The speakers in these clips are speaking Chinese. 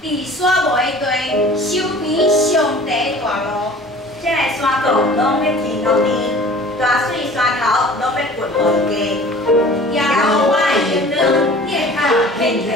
伫山无的地，修平上帝大路。这个山洞拢要天落地，大水山头拢要掘互伊家。耶和华的荣光天下显现。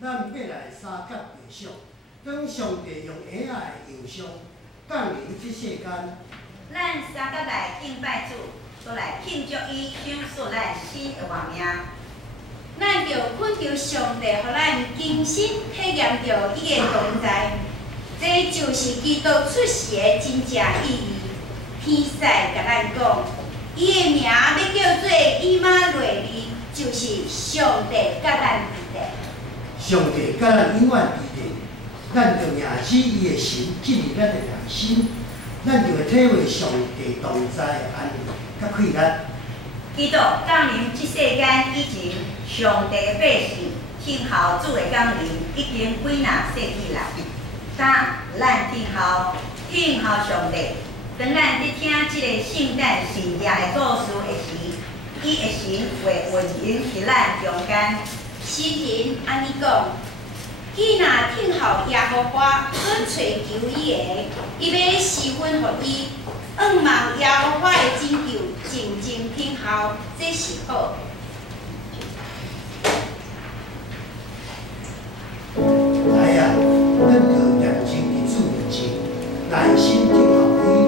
咱要来三甲地上，当上帝用喜爱的形象降临这世间。咱三甲来敬拜主，都来庆祝伊享受咱新的活命。咱就恳求上帝，互咱亲身体验到伊的同在，这就是基督出世的真正意义。天使甲咱讲，伊的名要叫做以马内利，就是上帝甲咱伫地。上帝甲咱永远伫地，咱就认识伊的神进入咱的内心，咱就会体会上帝同在的安慰甲快乐。基督降临这世间以前，上帝的百姓听候主的降临已经几若世纪啦。但咱听候上帝，当咱伫听这个圣诞圣夜的故事的时，伊的神会运行伫咱中间。诗人安尼讲：伊若听候耶和华，去寻求伊的，伊要施分予伊。仰望耶和华的拯救，静静听候，这是好。来呀，咱就认真伫主面前，耐心听候伊。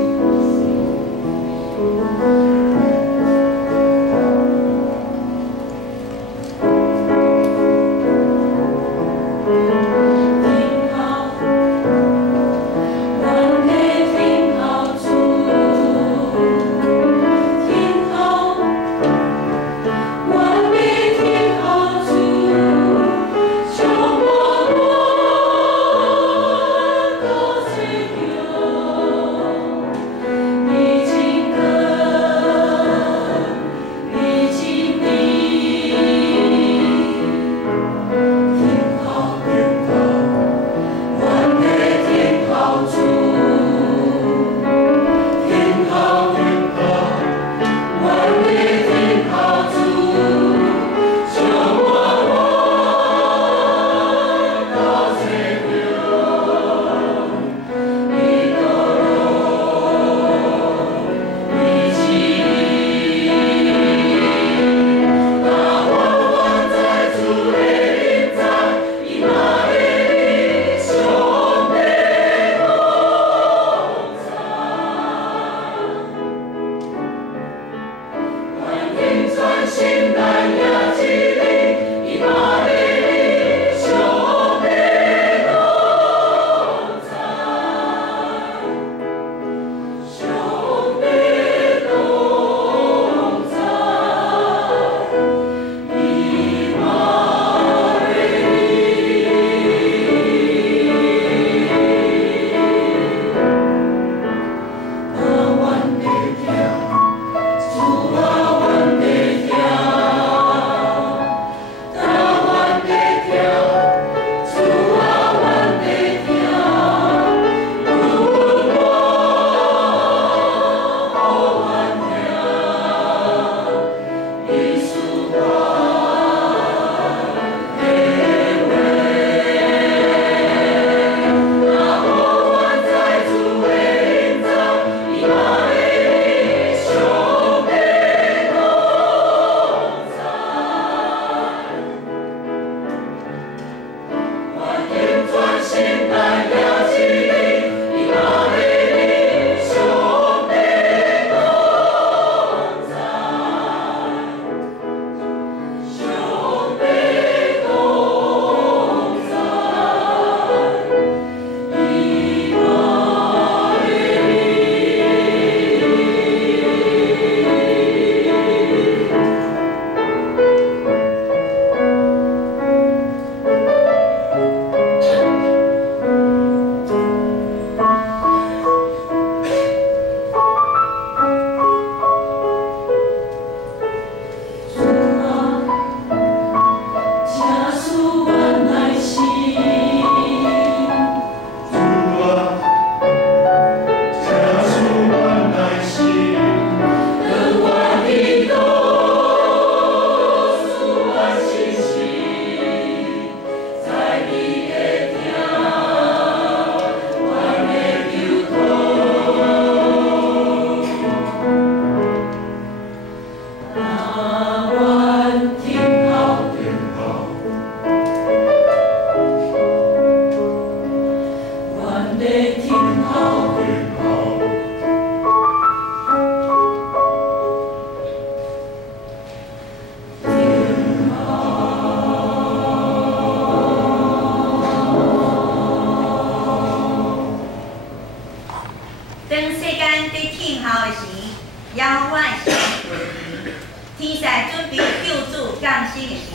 降生的时，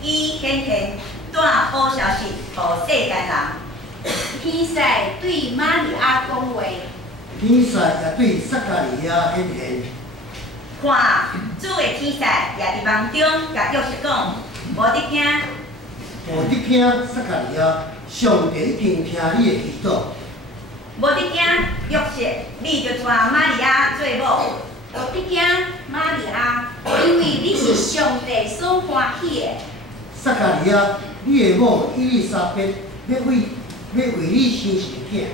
伊显现带好消息予世间人。天使对玛利亚讲话，天使也对撒加利亚显现，看主的天使也伫梦中甲约瑟讲，无得惊，无得惊撒加利亚，上帝已经听你的祈祷，无得惊约瑟，你就带玛利亚做某。无得惊玛利亚，因为你是上帝所欢喜的。撒加利亚，你的某伊丽莎白要为你生一个囝，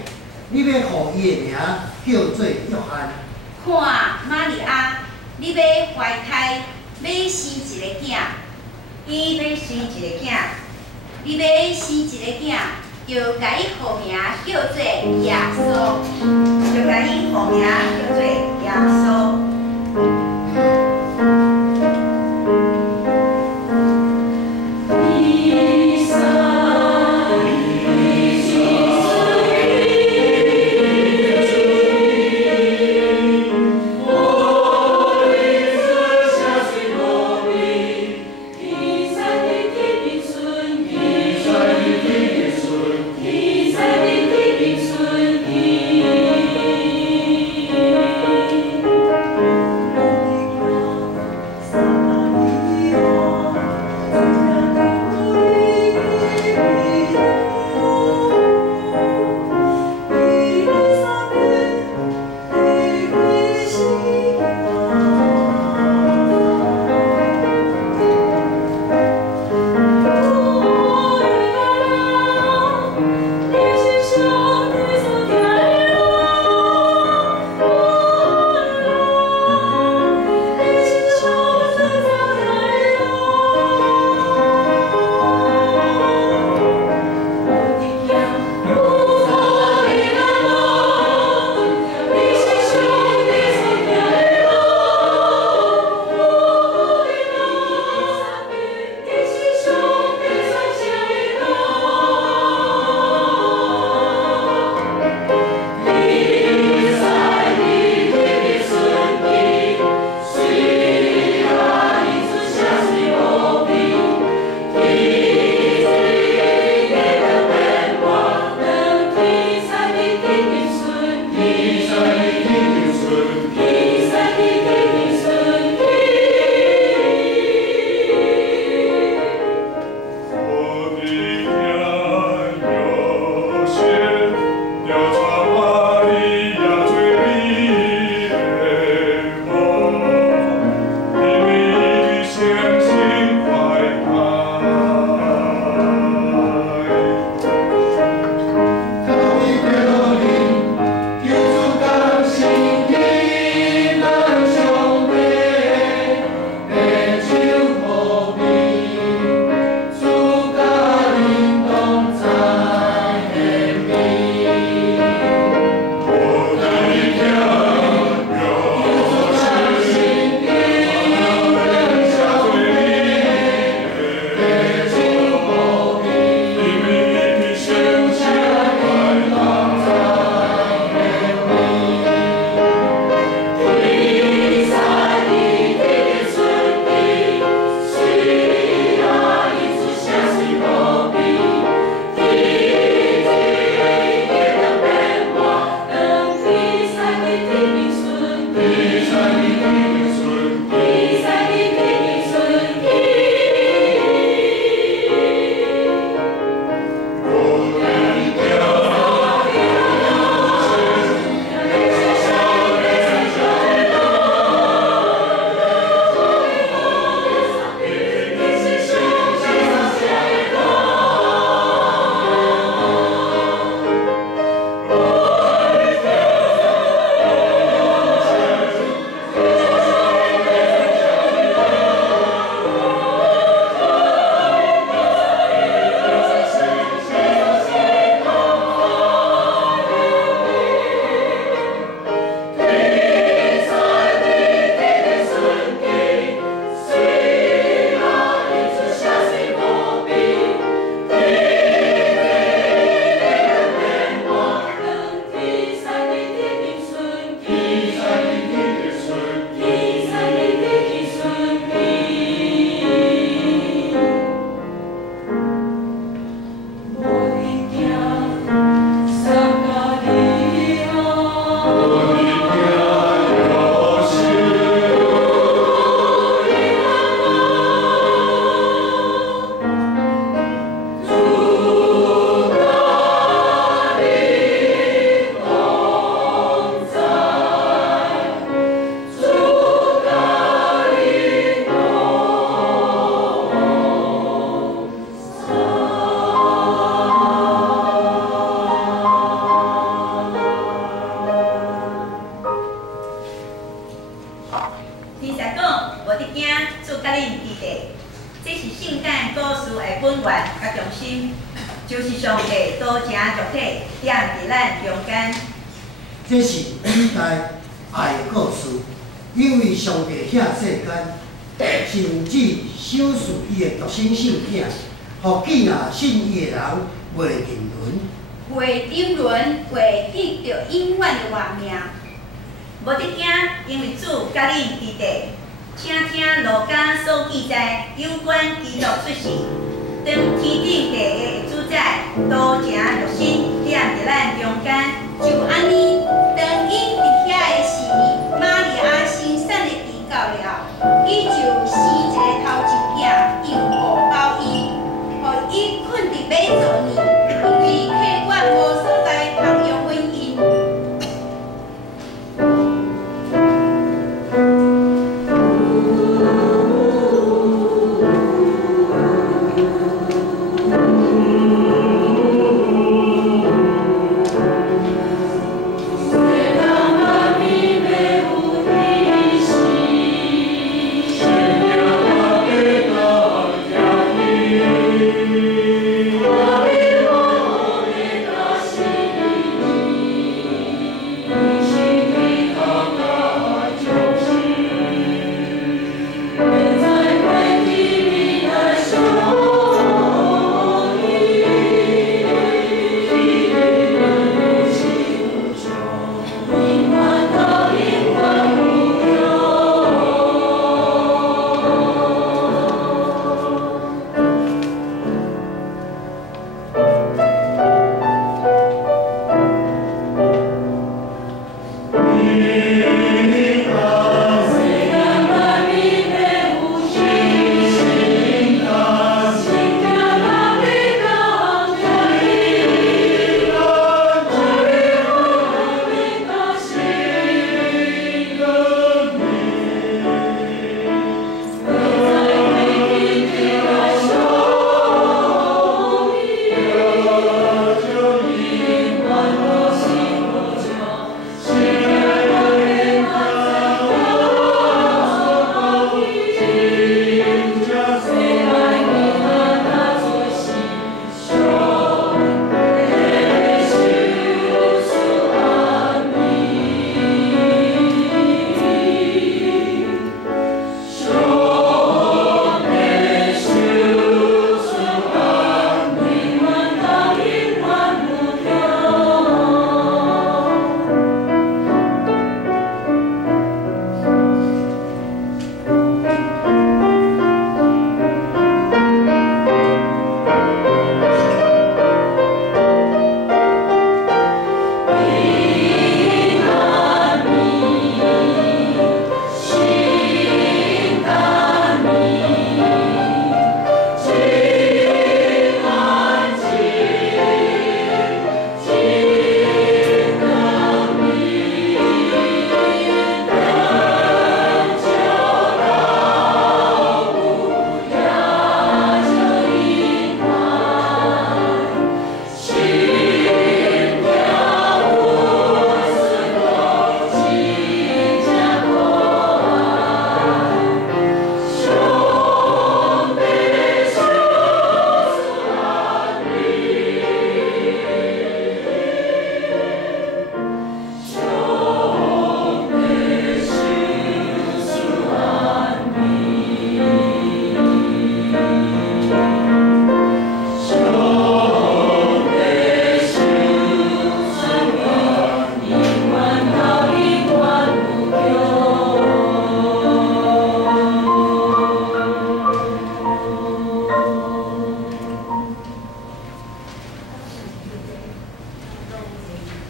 你要互伊的名叫做约翰。看玛利亚，你要怀胎，要生一个囝，伊要生一个囝，你要生一个囝，就甲伊号名叫做耶稣。就甲伊号名叫做耶稣。是圣诞故事的本源甲中心，就是上帝道成肉体，踮伫咱中间。这是伟大爱的故事，因为上帝遐世间，甚至手术伊的独生圣子，互见啊信伊的人袂沉沦。袂沉沦，会得到永远的活命。无得惊，因为主甲恁伫地。请听路加所记载有关基督出世，当天顶地的主宰，道成肉身，踮伫咱中间。就安尼，当因伫遐的时，玛利亚生产的期到了，伊就生一个头一囝，用布包伊，互伊困伫马槽里，因为客馆无所在通用婚姻。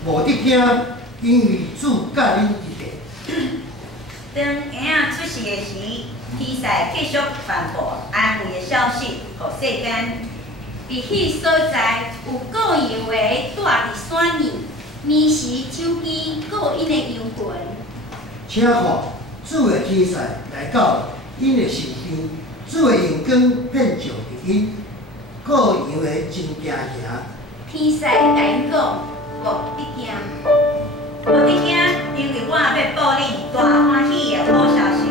无得惊，因为主甲恁一地。当婴仔出世的时，天使继续传播安慰的消息，互世间。伫迄所在有各样的住伫山里，眠时手机各因的幽魂。请看，主的天使来到因的身边，主的阳光遍照着因，各样的真惊行。天使甲因讲，无得惊，无得惊，因为我要报你大欢喜的好消息。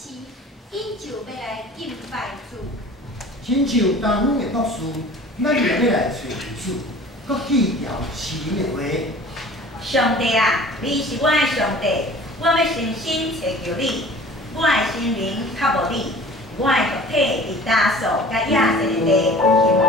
市，因就要来敬拜主。亲像当阮的故事，咱就要来找主，搁记牢诗人的话。上帝啊，你是我的上帝，我要深深找求你。我的心灵较无你，我的肉体伫大树甲野生的地羡慕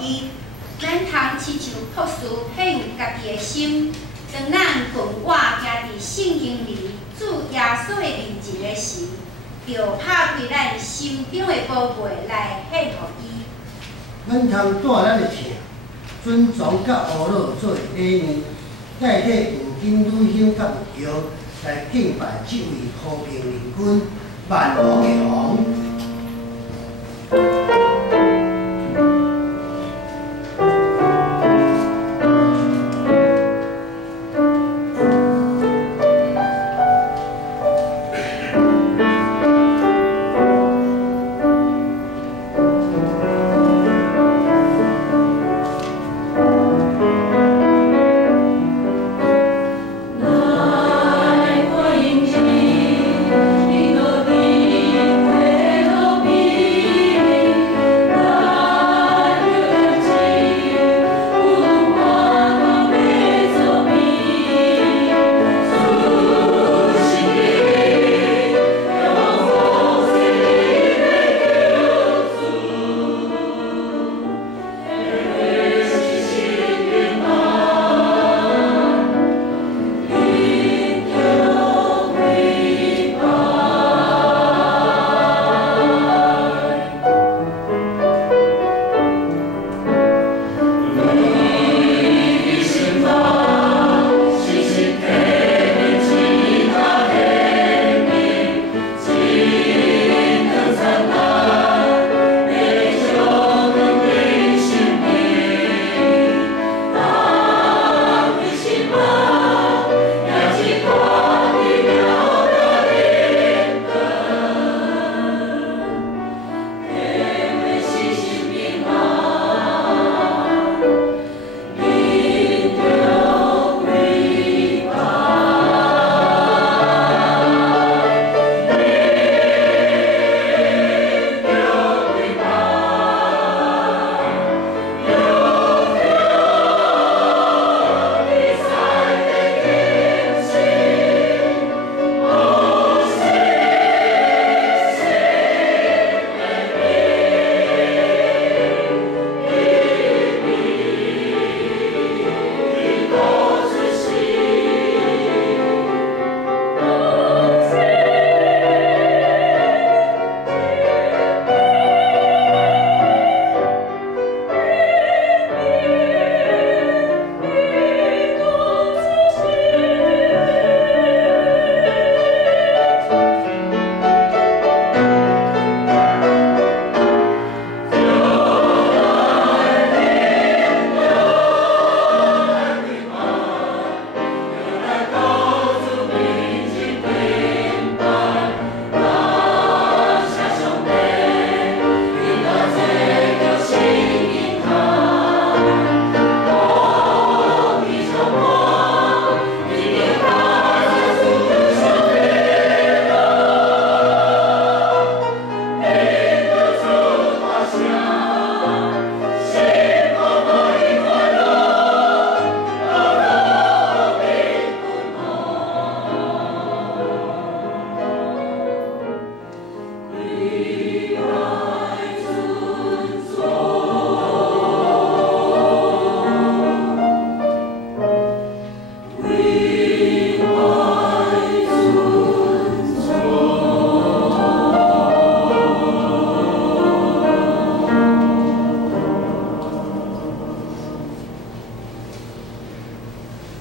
你。咱通亲像朴素献家己的心，当咱困我行伫圣经里主耶稣的面前的时，就拍开咱心中的宝贝来献予伊。咱通带咱的疼，尊崇甲乌罗做礼仪，代替黄金女香甲木桥来敬拜这位和平领军、万王的王。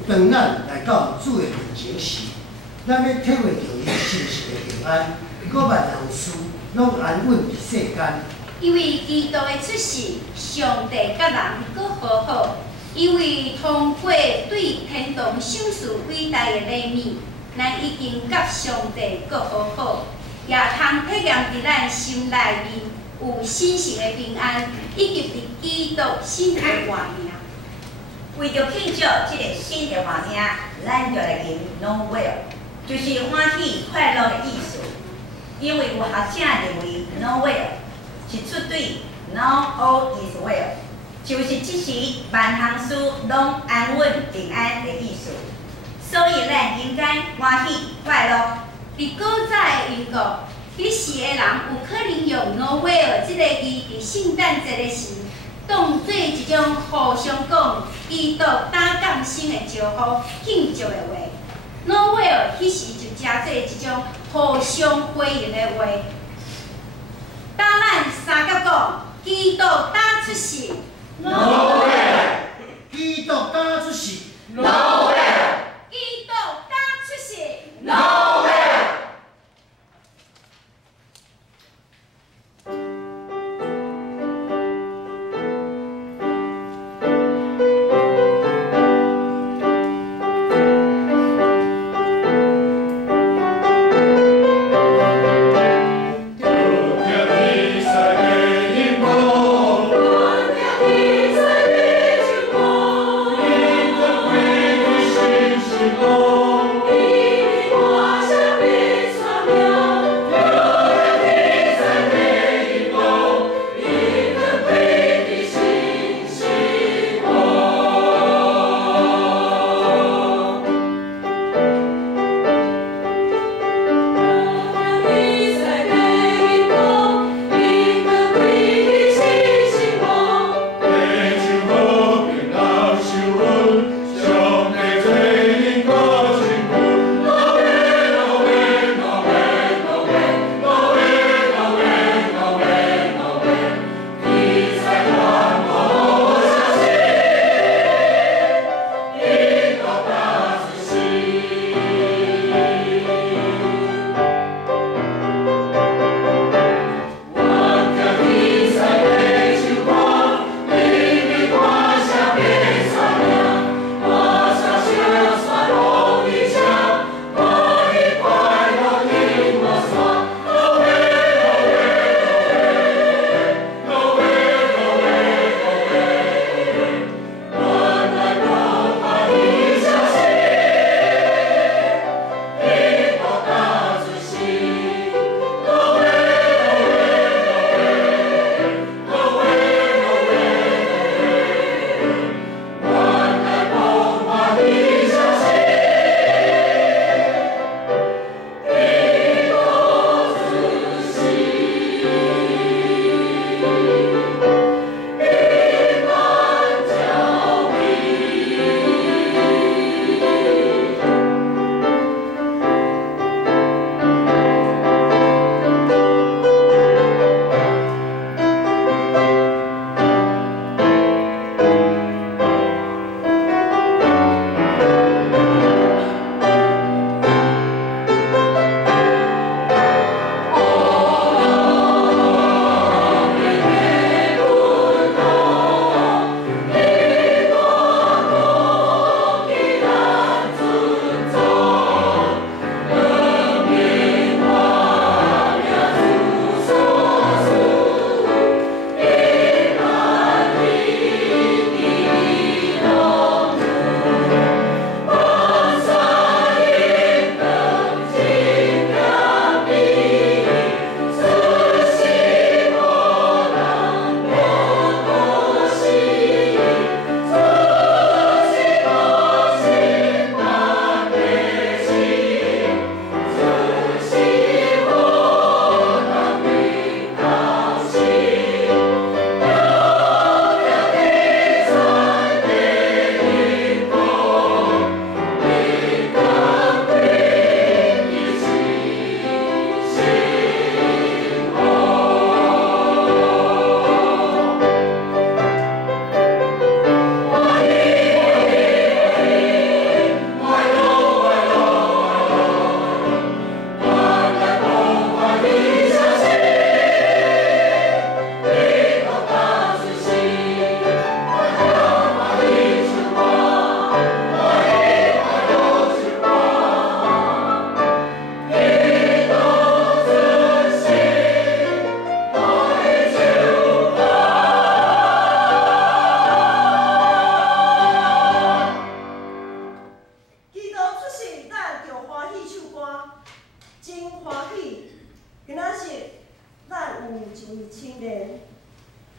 当咱来到主的面前时，咱要体会到伊真实的平安，搁万人事拢安稳伫世间。因为基督的出世，上帝甲人搁和好，因为通过对天堂享受伟大的礼物，咱已经甲上帝搁和好，也通体验伫咱心内面有新生的平安，以及伫基督新的活命。为着庆祝这个新的活命，咱就来吟 Noel， 就是欢喜快乐的意思。因为有学者认为 Noel 是出对 Now all is well， 就是即时万行事拢安稳平安的意思。所以咱应该欢喜快乐。伫古早的英国，彼时的人有可能用 Noel 这个字伫圣诞节的时，当做一种互相讲基督打降生的招呼、庆祝的话。Noel 迄时就加做一种互相欢迎的话。当咱三甲讲基督打出世 ，Noel。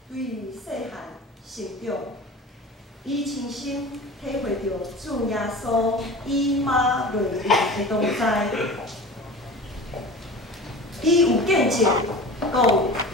对细汉成长，伊亲身体会到主耶稣以马内利的同在，伊有见证讲。